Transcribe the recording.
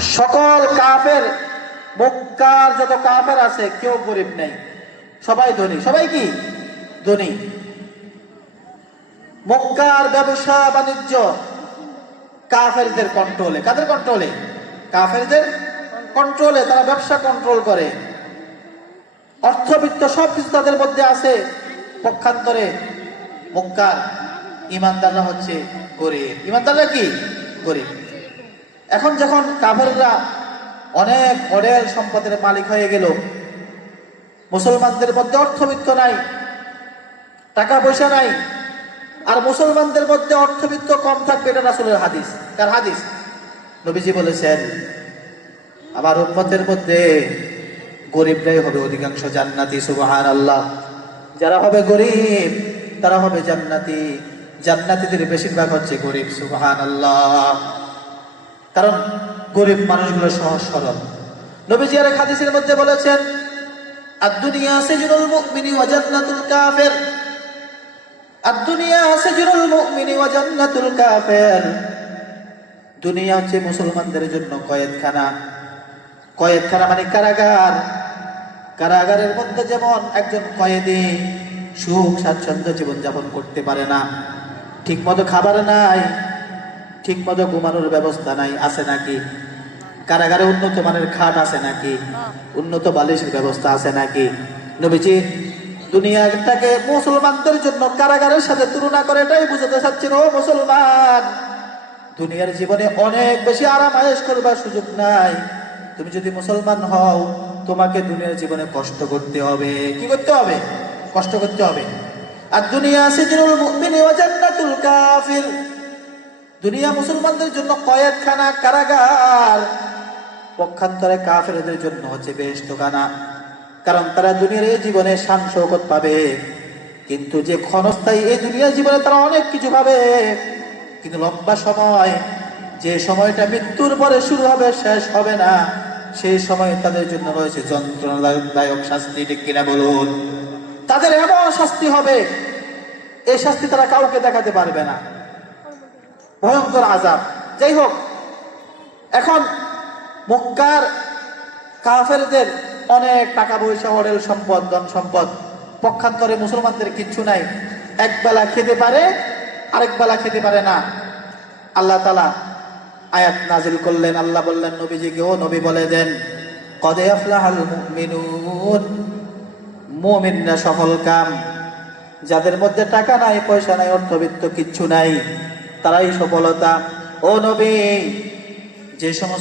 সকল কাফের, মক্কার যত কাফের আছে কেউ গরিব নেই, সবাই ধনী। সবাই কি ধনী? মক্কার ব্যবসা বাণিজ্য কাফেরদের কন্ট্রোলে। কাদের কন্ট্রোলে? কাফেরদের কন্ট্রোলে। তারা ব্যবসা কন্ট্রোল করে, অর্থবিত্ত সবকিছু তাদের মধ্যে আছে। পক্ষান্তরে মক্কার ইমানদাররা হচ্ছে গরিব। ইমানদাররা কি গরিব। এখন যখন কাফেররা অনেক মডেল সম্পদের মালিক হয়ে গেল, মুসলমানদের মধ্যে অর্থবিত্ত নাই, টাকা পয়সা নাই, আর মুসলমানদের মধ্যে অর্থবিত্ত কম থাকবে, এটা রাসূলের হাদিস। কার হাদিস? নবীজি বলেছেন, আমার উম্মতের মধ্যে গরিবরাই হবে অধিকাংশ জান্নাতি। সুবহানাল্লাহ। যারা হবে গরিব তারা হবে জান্নাতি। জান্নাতীদের বেশিরভাগ হচ্ছে গরিব। সুবহানাল্লাহ। কারণ গরিব মানুষগুলো সহজ সরল। নবীজি আরেক হাদিসের মধ্যে বলেছেন, আদ-দুনিয়া সিজনুল মুমিনি ওয়া জান্নাতুল কাফির। আদ-দুনিয়া সিজনুল মুমিনি ওয়া জান্নাতুল কাফির। দুনিয়া হচ্ছে মুসলমানদের জন্য কয়েদখানা। কয়েদখানা মানে কারাগার। কারাগারের মধ্যে যেমন একজন কয়েদি সুখ স্বাচ্ছন্দ্য জীবন যাপন করতে পারে না, ঠিক মতো খাবার নাই, ঠিক মতো ঘুমানোর ব্যবস্থা নাই, আছে নাকি? কারাগারে উন্নত মানের খাট আছে নাকি? উন্নত বালিশের ব্যবস্থা আছে নাকি? নবীজি দুনিয়াটাকে মুসলমানদের জন্য কারাগারের সাথে তুলনা করে এটাই বুঝাতে চাচ্ছেন, ও মুসলমান, দুনিয়ার জীবনে অনেক বেশি আরাম আয়েশ করবার সুযোগ নাই। তুমি যদি মুসলমান হও, তোমাকে দুনিয়ার জীবনে কষ্ট করতে হবে। কি করতে হবে? কষ্ট করতে হবে। আর দুনিয়া সিজনুল মুমিনি ওয়া জান্নাতুল কাফির। দুনিয়া মুসলমানদের জন্য কয়েদখানা, কারাগার। পক্ষান্তরে কাফেরদের জন্য হচ্ছে বেহেশতখানা। কারণ তারা দুনিয়ার এই জীবনে শান শৌকত পাবে, কিন্তু যে ক্ষণস্থায়ী এই দুনিয়ার জীবনে তারা অনেক কিছু পাবে, কিন্তু লম্বা সময়, যে সময়টা মৃত্যুর পরে শুরু হবে শেষ হবে না, সেই সময় তাদের জন্য রয়েছে যন্ত্রণাদায়ক শাস্তি। ঠিক কিনা বলুন? তাদের এমন শাস্তি হবে, এই শাস্তি তারা কাউকে দেখাতে পারবে না। ভয়ঙ্কর আযাব। যাই হোক, এখন মক্কার কাফেরদের অনেক টাকা পয়সা, অঢেল সম্পদ, ধন সম্পদ। পক্ষান্তরে মুসলমানদের কিচ্ছু নাই। এক বেলা খেতে পারে, আরেক বেলা খেতে পারে না। আল্লাহ তাআলা আয়াত নাজিল করলেন। আল্লাহ বললেন নবীজিকে, ও নবী বলে দেন, কদ আফলাহাল মুমিনুন, মুমিনরা সফল কাম। যাদের মধ্যে টাকা নাই, পয়সা নাই, অর্থবিত্ত কিচ্ছু নাই, তারাই সফলতা। ও নবী, যে সমস্ত